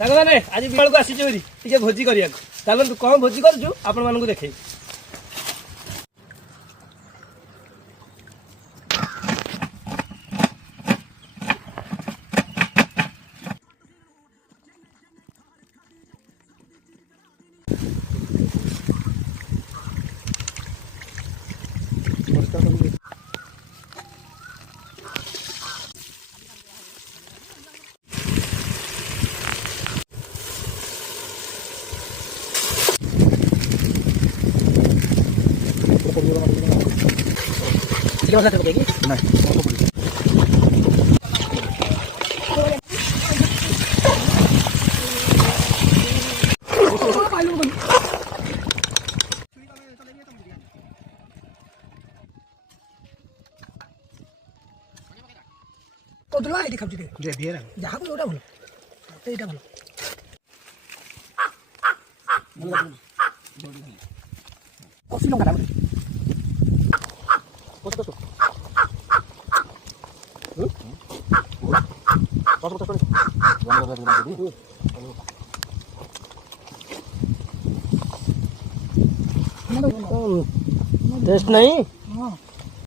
ସାଙ୍ଗମାନେ ଆଜି ବିକାଳକୁ ଆସିଛୁ ହେରି ଟିକେ ଭୋଜି କରିବାକୁ। ଚାଲନ୍ତୁ କଣ ଭୋଜି କରୁଛୁ ଆପଣମାନଙ୍କୁ ଦେଖେଇ। टेस्ट नहीं